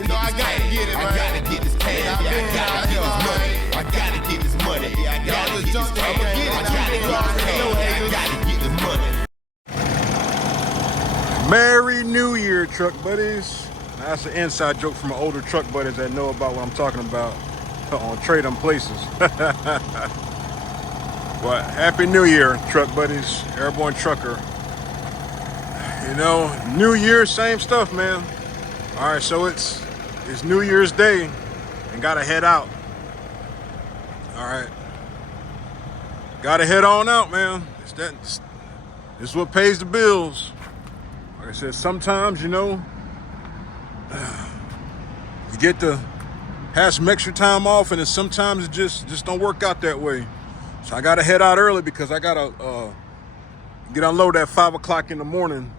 gotta get this cash. I gotta get this cash. I gotta get this money. I gotta get this money. I gotta get this cash. I gotta get this money. Merry New Year, truck buddies. Now, that's an inside joke from my older truck buddies that know about what I'm talking about on Trading Places. But Happy New Year, truck buddies, airborne trucker. You know, New Year, same stuff, man. All right, so it's New Year's Day and gotta head out. All right, gotta head on out, man. This is what pays the bills. Like I said, sometimes, you know, you get to have some extra time off, and sometimes it just don't work out that way. So I gotta head out early because I gotta get unloaded at 5 o'clock in the morning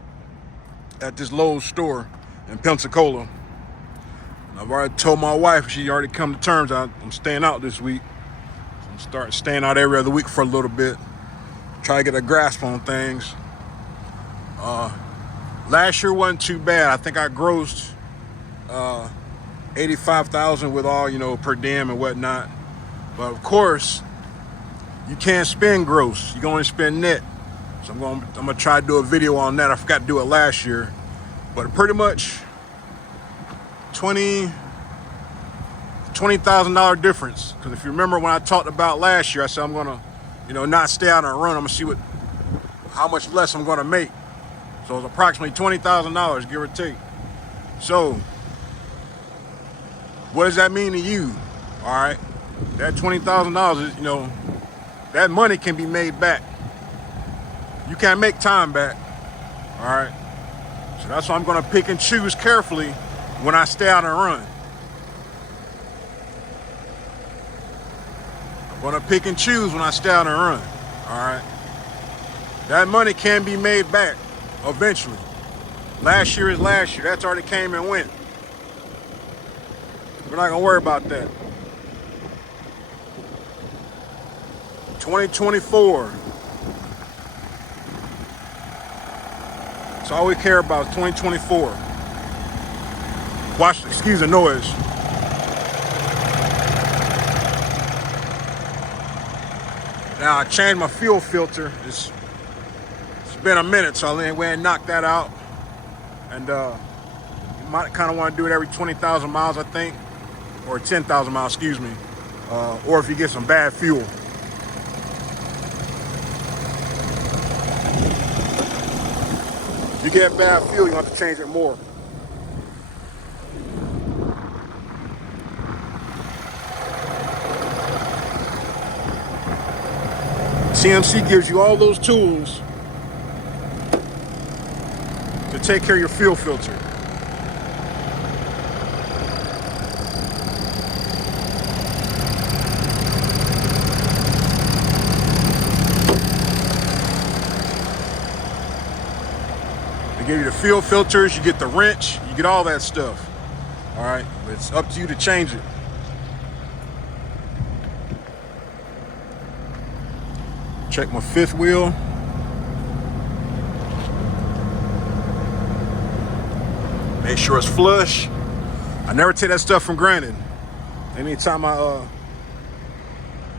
at this Lowe's store in Pensacola. And I've already told my wife, she already come to terms, I'm staying out this week. So I'm starting staying out every other week for a little bit. Try to get a grasp on things. Last year wasn't too bad. I think I grossed $85,000 with all, you know, per diem and whatnot. But of course, you can't spend gross. You can only spend net. So I'm gonna try to do a video on that. I forgot to do it last year, but pretty much $20,000 difference. Because if you remember when I talked about last year, I said I'm gonna, you know, not stay out and run. I'm gonna see how much less I'm gonna make. So it's approximately $20,000, give or take. So what does that mean to you? All right, that $20,000 is, you know, that money can be made back. You can't make time back. All right, so that's why I'm gonna pick and choose carefully when I stay out and run. I'm gonna pick and choose when I stay out and run. All right, that money can be made back eventually. Last year is last year. That's already came and went. We're not gonna worry about that. 2024. That's all we care about is 2024. Watch, excuse the noise. Now I changed my fuel filter. It's been a minute, so I went and knocked that out. And you might kind of want to do it every 20,000 miles, I think, or 10,000 miles, excuse me. Or if you get some bad fuel. If you get bad fuel, you have to change it more. TMC gives you all those tools to take care of your fuel filter. They give you the fuel filters, you get the wrench, you get all that stuff. All right, but it's up to you to change it. Check my fifth wheel. Make sure it's flush. I never take that stuff for granted. Anytime I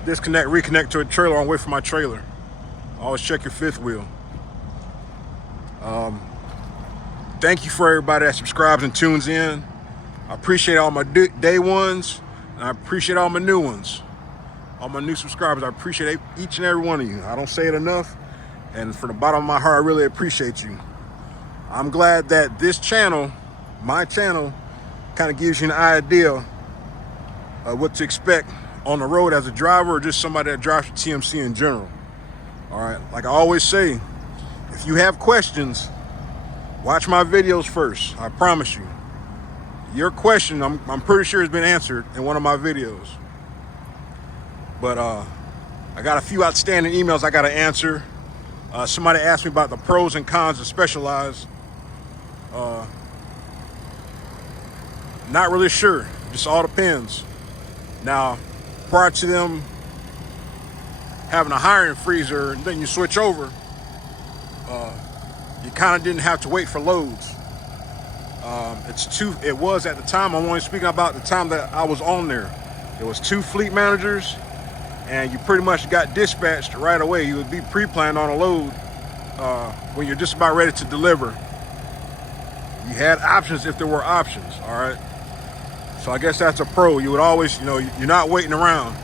disconnect, reconnect to a trailer on the way from my trailer, always check your fifth wheel. Thank you for everybody that subscribes and tunes in. I appreciate all my day ones, and I appreciate all my new ones. All my new subscribers, I appreciate each and every one of you. I don't say it enough, and from the bottom of my heart, I really appreciate you. I'm glad that this channel, my channel, kind of gives you an idea of what to expect on the road as a driver or just somebody that drives for TMC in general. All right, like I always say, if you have questions, watch my videos first. I promise you. Your question, I'm pretty sure has been answered in one of my videos. But I got a few outstanding emails I got to answer. Somebody asked me about the pros and cons of Specialized. Not really sure. Just all depends. Now, prior to them having a hiring freezer and then you switch over, you kind of didn't have to wait for loads. It was at the time. I'm only speaking about the time that I was on there. It was 2 fleet managers, and you pretty much got dispatched right away. You would be pre-planned on a load when you're just about ready to deliver. You had options if there were options, all right? So I guess that's a pro. You would always, you're not waiting around.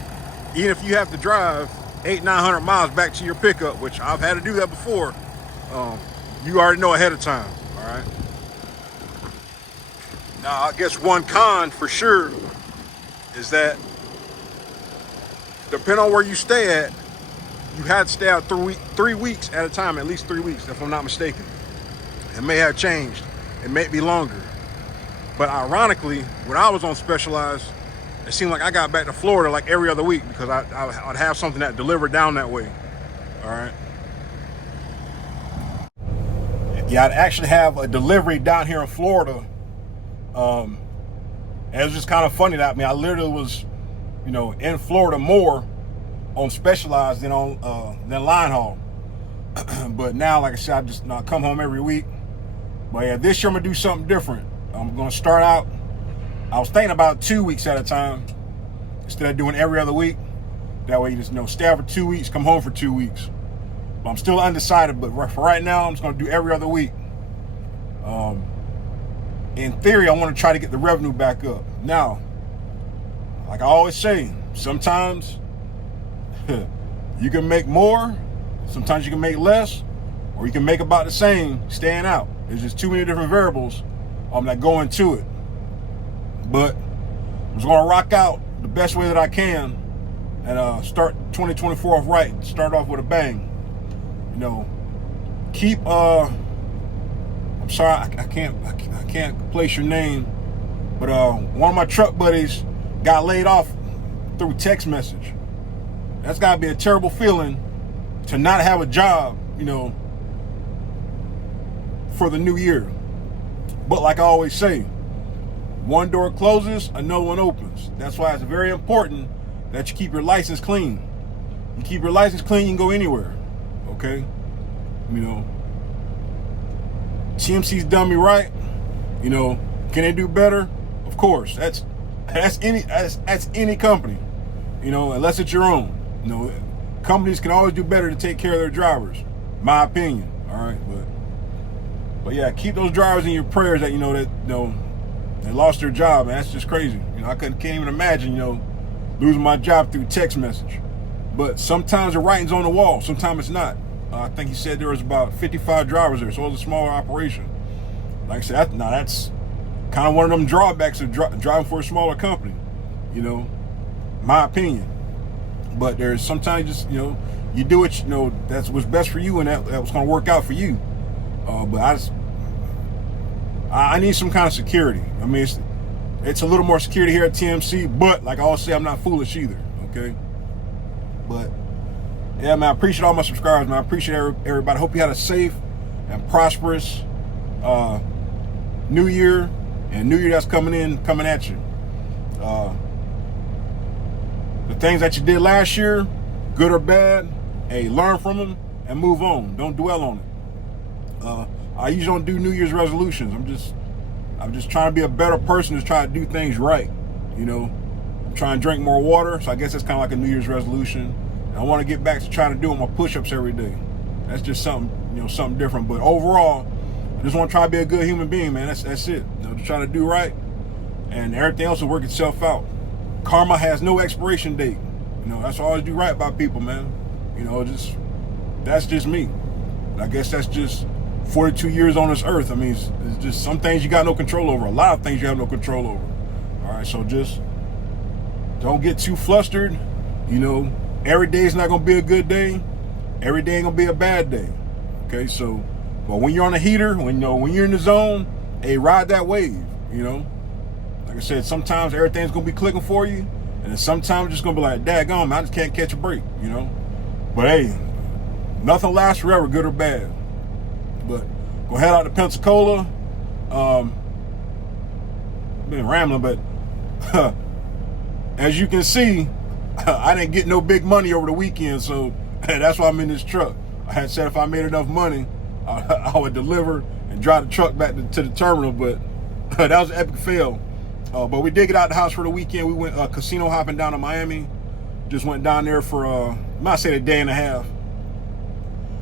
Even if you have to drive 800-900 miles back to your pickup, which I've had to do that before, you already know ahead of time, all right? Now, I guess one con for sure is that depending on where you stay at, you had to stay out 3 weeks at a time, at least 3 weeks, if I'm not mistaken. It may have changed. It may be longer. But ironically, when I was on Specialized, it seemed like I got back to Florida like every other week because I'd have something that delivered down that way. All right. Yeah, I'd actually have a delivery down here in Florida. And it was just kind of funny that I literally was, in Florida more on Specialized than line haul. But now, like I said, I just come home every week. But yeah, this year I'm gonna do something different. I'm gonna start out. I was thinking about 2 weeks at a time instead of doing every other week. That way you just stay out for 2 weeks, come home for 2 weeks. But I'm still undecided. But for right now, I'm just gonna do every other week. In theory, I want to try to get the revenue back up. Now, like I always say, sometimes you can make more, sometimes you can make less, or you can make about the same staying out. There's just too many different variables that go into it. But I'm just gonna rock out the best way that I can and start 2024 off right. Start off with a bang. Keep I'm sorry, I can't place your name, but one of my truck buddies got laid off through text message. That's gotta be a terrible feeling to not have a job, for the new year. But like I always say, one door closes, another one opens. That's why it's very important that you keep your license clean. You keep your license clean, you can go anywhere. Okay? TMC's done me right. Can they do better? Of course. That's any company. Unless it's your own. Companies can always do better to take care of their drivers. My opinion. All right, but yeah, keep those drivers in your prayers that they lost their job, man. That's just crazy. I can't even imagine losing my job through text message. But sometimes the writing's on the wall. Sometimes it's not. I think he said there was about 55 drivers there, so it was a smaller operation. Like I said, that's kind of one of them drawbacks of driving for a smaller company. My opinion. But there's sometimes just you do it. That's what's best for you, and that was going to work out for you. But I need some kind of security. It's a little more security here at TMC, but like I always say, I'm not foolish either. Okay. But yeah, man, I appreciate all my subscribers, man. I appreciate everybody. Hope you had a safe and prosperous New Year, and New Year that's coming at you. The things that you did last year, good or bad, hey, learn from them and move on. Don't dwell on it. I usually don't do New Year's resolutions. I'm just trying to be a better person, just trying to do things right. I'm trying to drink more water, so I guess that's kind of like a New Year's resolution. And I want to get back to trying to do my push-ups every day. That's just something, something different. But overall, I just want to try to be a good human being, man. That's it. Just trying to do right, and everything else will work itself out. Karma has no expiration date. That's all I always do right by people, man. That's just me. I guess that's just 42 years on this earth. It's just some things you got no control over. A lot of things you have no control over. All right, so just don't get too flustered. Every day is not going to be a good day. Every day ain't going to be a bad day. Okay, so, but when you're on a heater, when you're in the zone, hey, ride that wave, Like I said, sometimes everything's going to be clicking for you, and then sometimes it's just going to be like, daggone, man, I just can't catch a break, But hey, nothing lasts forever, good or bad. But go head out to Pensacola. Been rambling, but as you can see, I didn't get no big money over the weekend, so that's why I'm in this truck. I had said if I made enough money, I would deliver and drive the truck back to the terminal, but That was an epic fail. But we did get out the house for the weekend. We went casino hopping down to Miami. Just went down there for, I might say, a day and a half.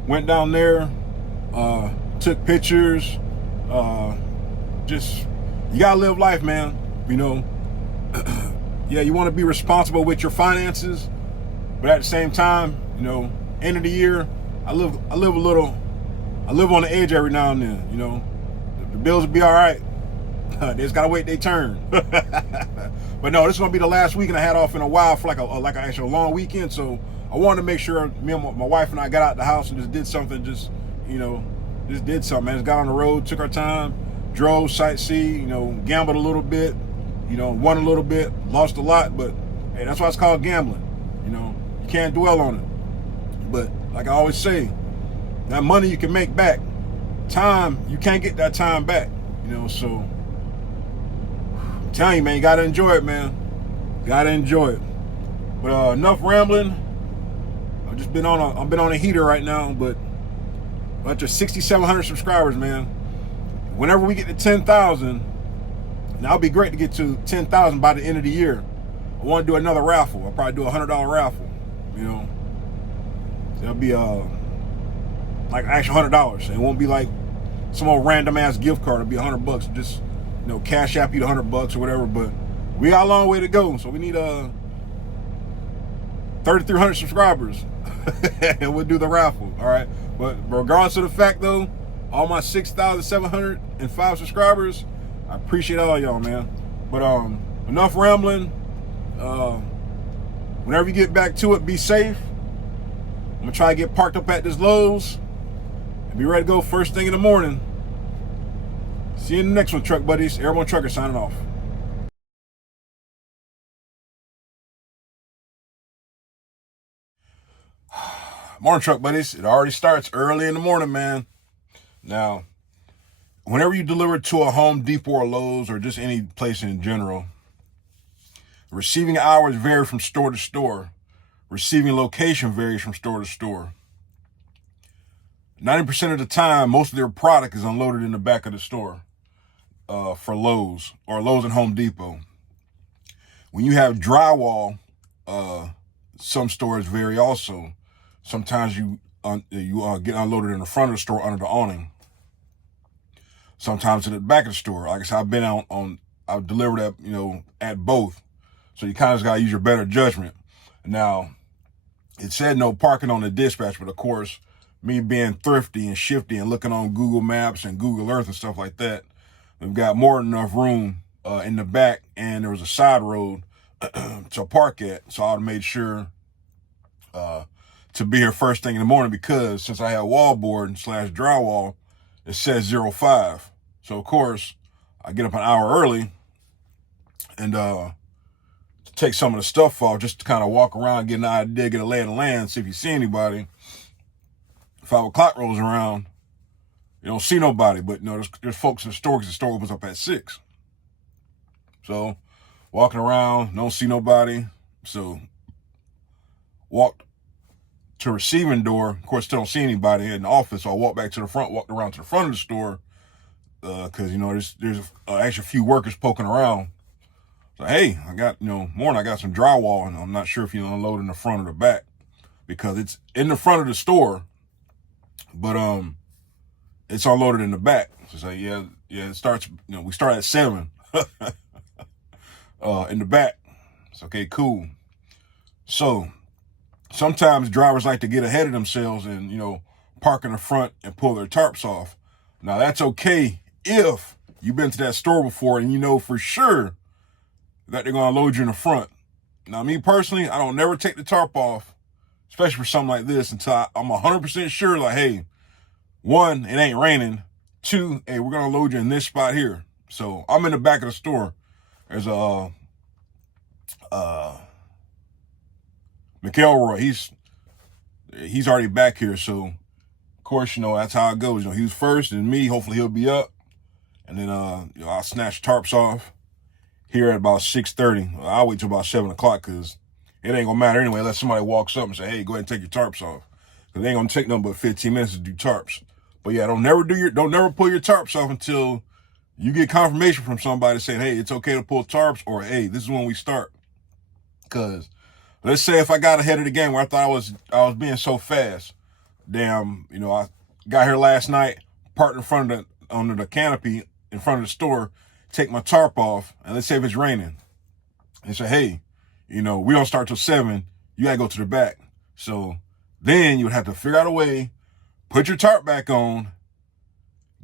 Went down there, took pictures. Just, you gotta live life, man. You know, yeah, you want to be responsible with your finances, but at the same time, you know, end of the year, I live on the edge every now and then. You know, the bills will be all right. They just gotta wait their turn. But no, this is gonna be the last weekend I had off in a while for like an actual long weekend. So I wanted to make sure me and my wife and I got out the house and just did something. Just did something. Man, just got on the road, took our time, drove, sightsee. You know, gambled a little bit. You know, won a little bit, lost a lot. But hey, that's why it's called gambling. You know, you can't dwell on it. But like I always say, that money you can make back. Time, you can't get that time back. You know, so I'm telling you, man, you gotta enjoy it, man. Gotta enjoy it. But enough rambling. I've been on a heater right now, but up to 6,700 subscribers, man. Whenever we get to 10,000, now it'll be great to get to 10,000 by the end of the year. I want to do another raffle. I'll probably do a $100 raffle. You know, it'll be like actual $100. It won't be like some old random ass gift card. It'll be $100. Just, you know, cash app you the $100 or whatever. But we got a long way to go, so we need 3,300 subscribers, and we'll do the raffle. All right. But regardless of the fact, though, all my 6,705 subscribers, I appreciate all y'all, man. But enough rambling. Whenever you get back to it, be safe. I'm gonna try to get parked up at this Lowe's and be ready to go first thing in the morning. See you in the next one, truck buddies. Airborne Trucker signing off. Morning, truck buddies. It already starts early in the morning, man. Now, whenever you deliver to a Home Depot or Lowe's or just any place in general, receiving hours vary from store to store. Receiving location varies from store to store. 90% of the time, most of their product is unloaded in the back of the store for Lowe's or Lowe's and Home Depot. When you have drywall, some stores vary also. Sometimes you get unloaded in the front of the store under the awning. Sometimes in the back of the store. Like I said, I've been I've delivered at both. So you kind of got to use your better judgment. Now, it said no parking on the dispatch, but of course, me being thrifty and shifty and looking on Google Maps and Google Earth and stuff like that, we've got more than enough room in the back, and there was a side road to park at. So I made sure to be here first thing in the morning, because since I have wallboard / drywall, it says 05. So of course, I get up an hour early and to take some of the stuff off, just to kind of walk around, get an idea, get a lay of the land, see if you see anybody. 5 o'clock rolls around, you don't see nobody, but there's folks in the store, because the store opens up at 6. So walking around, don't see nobody. So walked to receiving door, of course, still don't see anybody in the office. So I walked back to the front, walked around to the front of the store, because there's actually a few workers poking around. So hey, I got I got some drywall, and I'm not sure if you unload in the front or the back, because it's in the front of the store, but it's unloaded in the back. So yeah, it starts. We start at 7 in the back. It's okay, cool. So sometimes drivers like to get ahead of themselves and, park in the front and pull their tarps off. Now, that's okay if you've been to that store before and you know for sure that they're going to load you in the front. Now, me personally, I don't never take the tarp off, especially for something like this, until I'm 100% sure, like, hey, 1, it ain't raining. 2, hey, we're going to load you in this spot here. So I'm in the back of the store. There's a McElroy, he's already back here, so of course, that's how it goes. He was first, and me, hopefully he'll be up, and then I'll snatch tarps off here at about 6:30. I'll wait till about 7 o'clock, because it ain't gonna matter anyway unless somebody walks up and say, hey, go ahead and take your tarps off, because it ain't gonna take nothing but 15 minutes to do tarps. But yeah, don't never pull your tarps off until you get confirmation from somebody saying, hey, it's okay to pull tarps, or hey, this is when we start. Because let's say if I got ahead of the game where I thought I was being so fast, damn, you know, I got here last night, parked in front of under the canopy in front of the store, take my tarp off, and let's say if it's raining, and say, hey, you know, we don't start till 7, you gotta go to the back. So then you would have to figure out a way, put your tarp back on,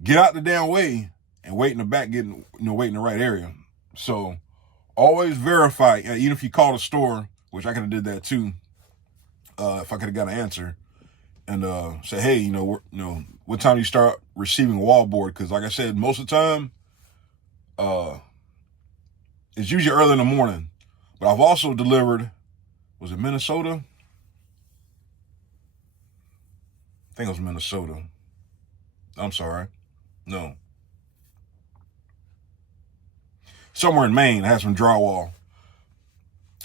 get out the damn way, and wait in the back, wait in the right area. So always verify, even if you call the store, which I could have did that too, if I could have got an answer, and say, hey, what time do you start receiving a wallboard? Because like I said, most of the time, it's usually early in the morning. But I've also delivered, was it Minnesota? I think it was Minnesota. I'm sorry. No. Somewhere in Maine, I had some drywall.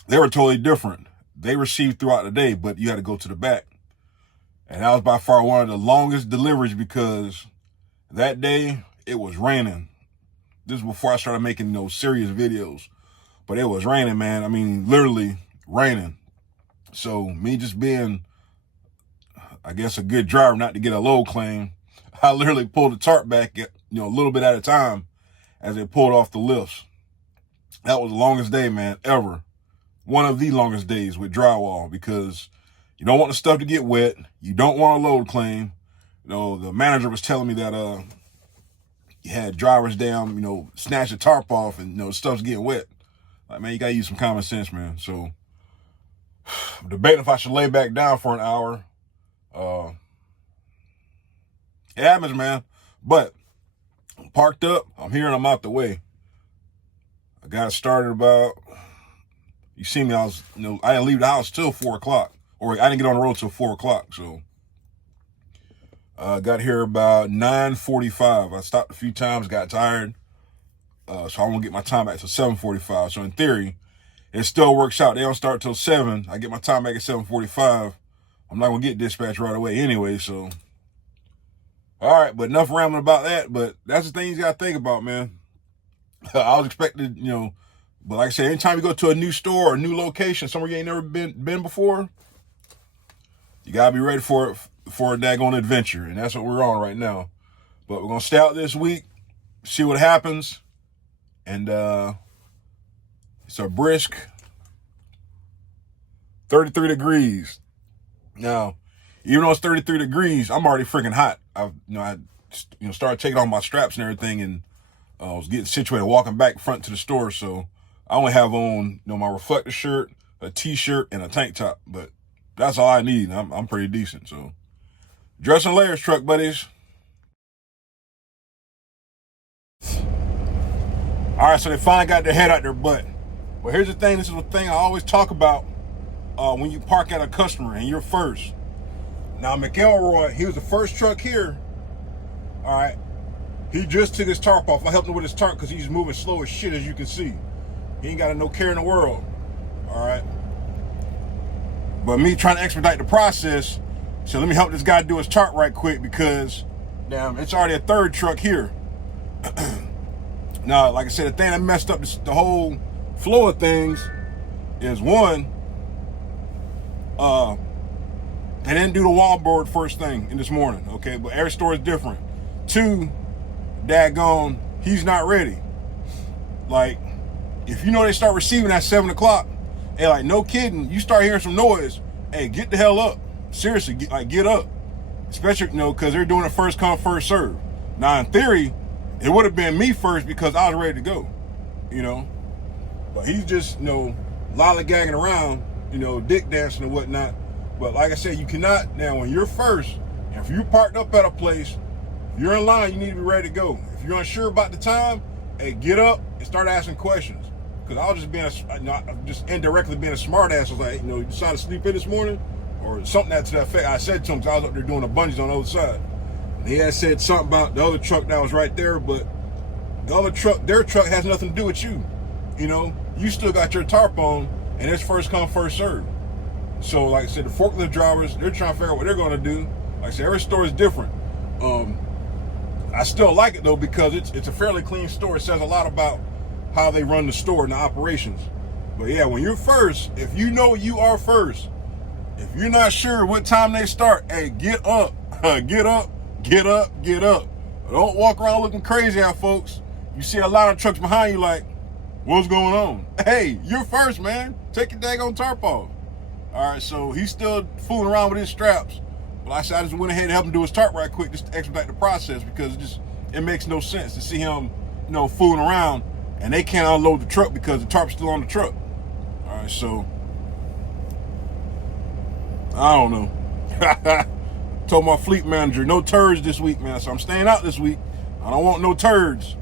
They were totally different. They received throughout the day, but you had to go to the back. And that was by far one of the longest deliveries because that day it was raining. This was before I started making those serious videos. But it was raining, man. I mean, literally raining. So me just being, I guess, a good driver not to get a load claim, I literally pulled the tarp back, a little bit at a time as it pulled off the lifts. That was the longest day, man, ever. One of the longest days with drywall because you don't want the stuff to get wet. You don't want a load claim. The manager was telling me that you had drivers down, snatch the tarp off and, the stuff's getting wet. Like, man, you got to use some common sense, man. So I'm debating if I should lay back down for an hour. It happens, man. But I'm parked up. I'm here and I'm out the way. I got started about, you see me, I didn't leave the house till 4 o'clock. Or I didn't get on the road till 4 o'clock. So I got here about 9:45. I stopped a few times, got tired. So I won't get my time back till 7:45. So in theory, it still works out. They don't start till 7. I get my time back at 7:45. I'm not going to get dispatched right away anyway. So, all right. But enough rambling about that. But that's the thing you got to think about, man. I was expected, but like I said, anytime you go to a new store or a new location, somewhere you ain't never been before, you got to be ready for a daggone adventure. And that's what we're on right now. But we're going to stay out this week, see what happens. And it's a brisk 33 degrees. Now, even though it's 33 degrees, I'm already freaking hot. I started taking off my straps and everything, and I was getting situated, walking back front to the store. So I only have on, my reflector shirt, a t-shirt, and a tank top. But that's all I need. I'm pretty decent. So dress and layers, truck buddies. All right, so they finally got their head out their butt. Well, here's the thing. This is the thing I always talk about when you park at a customer and you're first. Now, McElroy, he was the first truck here. All right. He just took his tarp off. I helped him with his tarp because he's moving slow as shit, as you can see. He ain't got no care in the world. All right. But me trying to expedite the process, so let me help this guy do his tarp right quick because, damn, it's already a third truck here. Now, like I said, the thing that messed up the whole flow of things is one, they didn't do the wallboard first thing in this morning, okay? But every store is different. Two, daggone, he's not ready. Like, if they start receiving at 7 o'clock, hey, like, no kidding, you start hearing some noise, hey, get the hell up. Seriously, get up. Especially, because they're doing a first come, first serve. Now, in theory, it would have been me first because I was ready to go, But he's just, lollygagging around, dick dancing and whatnot. But like I said, you cannot, now when you're first, if you parked up at a place, if you're in line, you need to be ready to go. If you're unsure about the time, hey, get up and start asking questions. Because I was just just indirectly being a smart ass. I was like, you decided to sleep in this morning? Or something to that effect. I said to him, because I was up there doing the bungees on the other side. He had said something about the other truck that was right there, but the other truck, their truck has nothing to do with you. You still got your tarp on, and it's first come, first serve. So, like I said, the forklift drivers, they're trying to figure out what they're going to do. Like I said, every store is different. I still like it though because it's a fairly clean store. It says a lot about how they run the store and the operations. But yeah, when you're first, if you know you are first, if you're not sure what time they start, hey, get up, get up, get up, get up. Don't walk around looking crazy out, folks. You see a lot of trucks behind you like, what's going on? Hey, you're first, man. Take your daggone tarp off. All right, so he's still fooling around with his straps. But like I said, I just went ahead and helped him do his tarp right quick just to expedite the process because it makes no sense to see him, fooling around and they can't unload the truck because the tarp's still on the truck. All right, so I don't know. Told my fleet manager, no turds this week, man. So I'm staying out this week. I don't want no turds.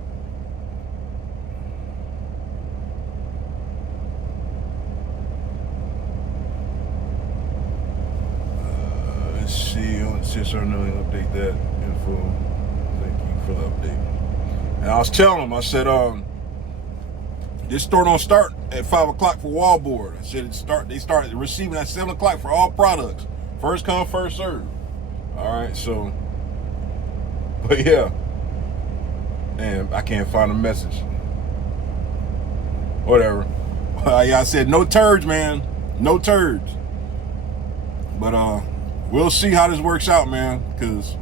Let's see. Since I know update that info. Thank you for the update. And I was telling him, I said, this store don't start at 5 o'clock for wallboard. I said they start receiving at 7 o'clock for all products. First come, first serve. All right, so, but yeah. Damn, I can't find a message. Whatever. Yeah, I said no turds, man. No turds. But we'll see how this works out, man, because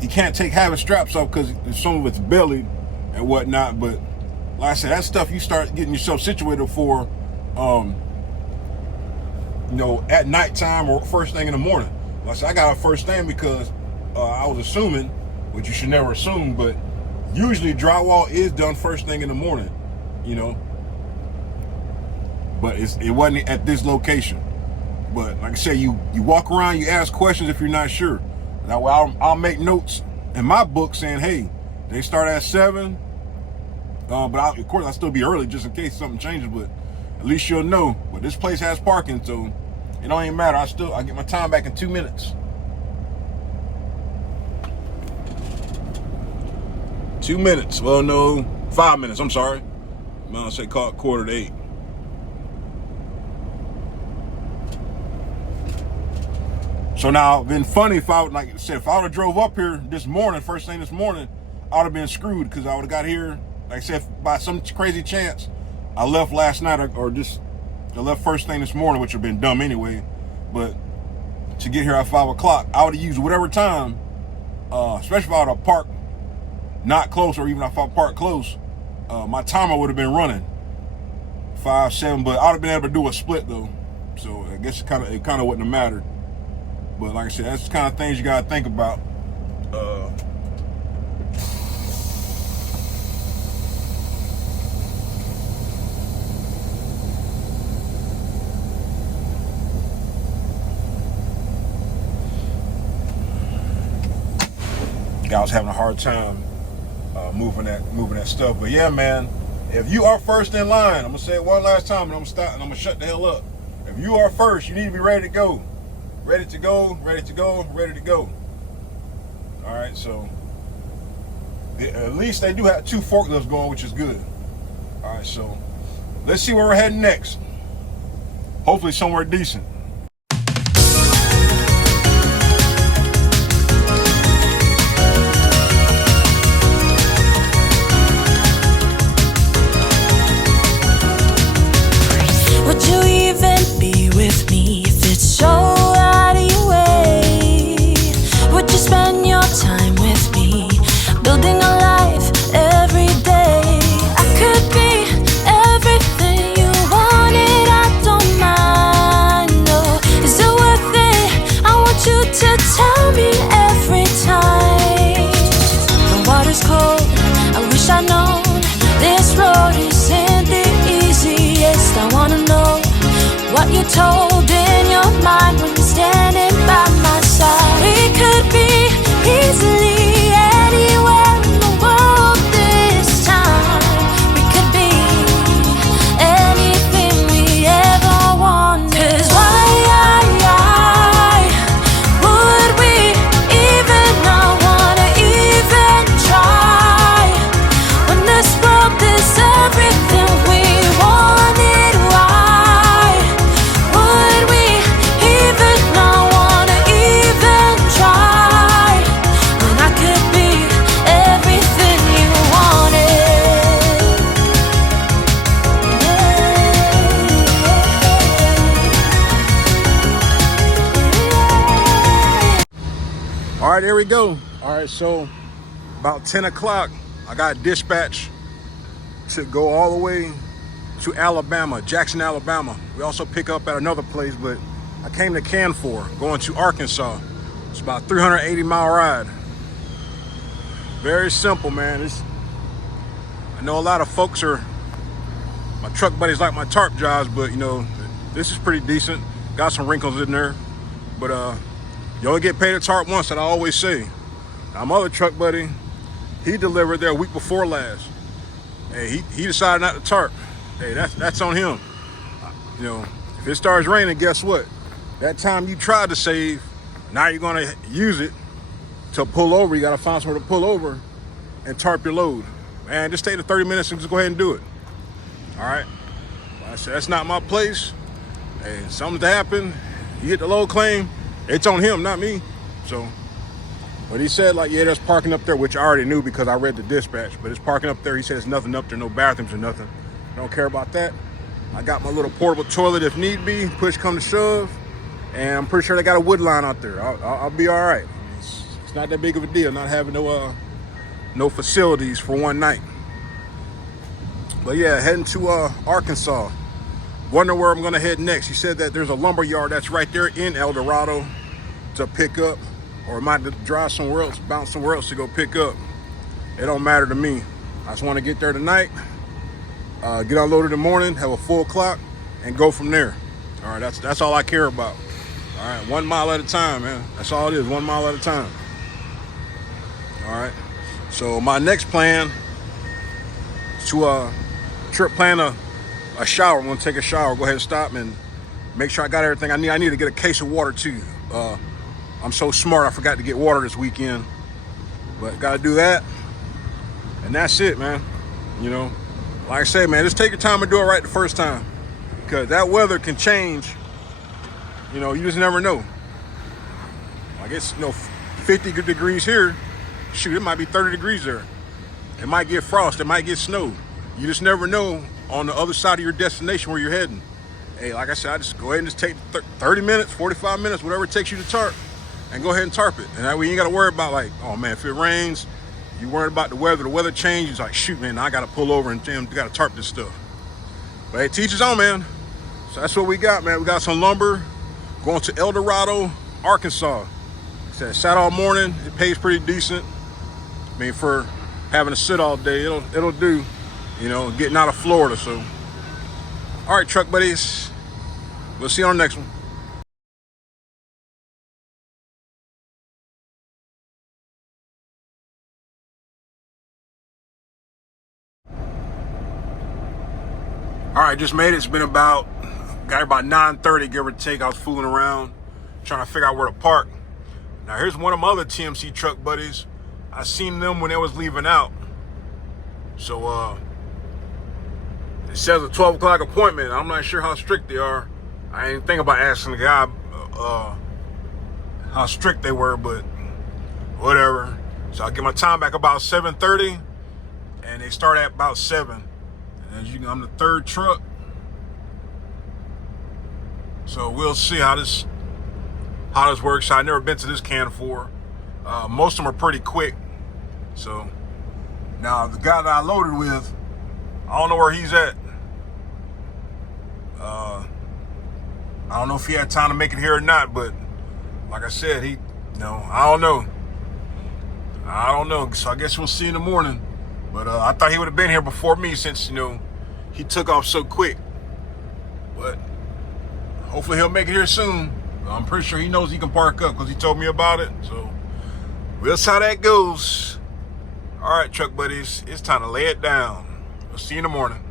you can't take having straps off because some of it's bellied and whatnot. But like I said, that stuff you start getting yourself situated for, at nighttime or first thing in the morning. Like I said, I got a first thing because I was assuming, which you should never assume, but usually drywall is done first thing in the morning, But it wasn't at this location. But like I said, you walk around, you ask questions if you're not sure. That way I'll make notes in my book saying, hey, they start at 7. But of course I'll still be early just in case something changes, but at least you'll know. But this place has parking, so it don't even matter. I get my time back in 2 minutes. 2 minutes. Well, no, 5 minutes. I'm sorry. I'm gonna say call it 7:45. So now, it'd been funny if I would have drove up here this morning, first thing this morning, I would have been screwed because I would have got here. Like I said, by some crazy chance, I left last night I left first thing this morning, which would have been dumb anyway. But to get here at 5 o'clock, I would have used whatever time, especially if I would have parked not close or even if I parked close, my timer would have been running 5, 7, but I would have been able to do a split though. So I guess it kind of wouldn't have mattered. But like I said, that's the kind of things you gotta think about. I was having a hard time moving that stuff. But yeah, man, if you are first in line, I'm gonna say it one last time and I'm gonna stop and I'm gonna shut the hell up. If you are first, you need to be ready to go. Ready to go, ready to go, ready to go. All right, so at least they do have 2 forklifts going, which is good. All right, so let's see where we're heading next. Hopefully somewhere decent. Would you even be with me if it's so out of your way? Would you spend your time with me, building a life every day? I could be everything you wanted, I don't mind, no. Is it worth it? I want you to tell me every time. The water's cold, I wish I'd known this road isn't the easiest. I wanna know what you told in your mind when you're standing by my side. We could be easily anywhere in the world this time. We could be anything we ever wanted. 'Cause why would we even not wanna even try when this world is everything we wanted? Why would All right, there we go. All right, so about 10 o'clock, I got dispatched to go all the way to Alabama, Jackson, Alabama. We also pick up at another place, but I came to Canfor, going to Arkansas. It's about a 380-mile ride. Very simple, man. I know a lot of folks my truck buddies like my tarp jobs, but you know, this is pretty decent. Got some wrinkles in there, but you only get paid a tarp once, that I always say. Now, my other truck buddy, he delivered there a week before last. Hey, he decided not to tarp. Hey, that's on him. You know, if it starts raining, guess what? That time you tried to save, now you're gonna use it to pull over. You gotta find somewhere to pull over and tarp your load. Man, just take the 30 minutes and just go ahead and do it. All right? Well, I said, that's not my place. Hey, something to happen, you get the load claim, it's on him, not me. So, but he said, like, yeah, there's parking up there, which I already knew because I read the dispatch, but it's parking up there. He said there's nothing up there, no bathrooms or nothing. I don't care about that. I got my little portable toilet if need be, push come to shove, and I'm pretty sure they got a wood line out there. I'll be all right. It's not that big of a deal, not having no facilities for one night. But yeah, heading to Arkansas. Wonder where I'm gonna head next. He said that there's a lumber yard that's right there in El Dorado to pick up, or I might drive somewhere else, bounce somewhere else to go pick up. It don't matter to me. I just want to get there tonight, get unloaded in the morning, have a full clock, and go from there. All right, that's all I care about. All right, 1 mile at a time, man. That's all it is, 1 mile at a time. All right. So my next plan is to plan a shower. I'm gonna take a shower, go ahead and stop and make sure I got everything I need. I need to get a case of water too. I'm so smart, I forgot to get water this weekend, but gotta do that. And that's it, man. You know, like I say, man, just take your time and do it right the first time, because that weather can change. You know, you just never know. I guess, you know, 50 degrees here, shoot, it might be 30 degrees there. It might get frost, it might get snow. You just never know on the other side of your destination where you're heading. Hey, like I said, I just go ahead and just take 30 minutes, 45 minutes, whatever it takes you to tarp, and go ahead and tarp it. And that way you ain't gotta worry about, like, oh man, if it rains, you worried about the weather changes, like, shoot, man, I gotta pull over and gotta tarp this stuff. But hey, teach his own, man. So that's what we got, man. We got some lumber going to El Dorado, Arkansas. Like I said, sat all morning. It pays pretty decent. I mean, for having to sit all day, it'll do, you know, getting out of Florida. So, all right, truck buddies, we'll see you on the next one. All right, just made it. It's been got about 9:30, give or take. I was fooling around, trying to figure out where to park. Now, here's one of my other TMC truck buddies. I seen them when they was leaving out. So, it says a 12 o'clock appointment. I'm not sure how strict they are. I didn't think about asking the guy how strict they were, but whatever. So I'll get my time back about 7:30, and they start at about 7. And as you know, I'm the third truck. So we'll see how this works. I've never been to this Canfor. Most of them are pretty quick. So now the guy that I loaded with, I don't know where he's at. I don't know if he had time to make it here or not, but like I said, I don't know. So I guess we'll see in the morning. But I thought he would have been here before me, since, you know, he took off so quick. But hopefully he'll make it here soon. I'm pretty sure he knows he can park up because he told me about it. So we'll see how that goes. All right, truck buddies, it's time to lay it down. We'll see you in the morning.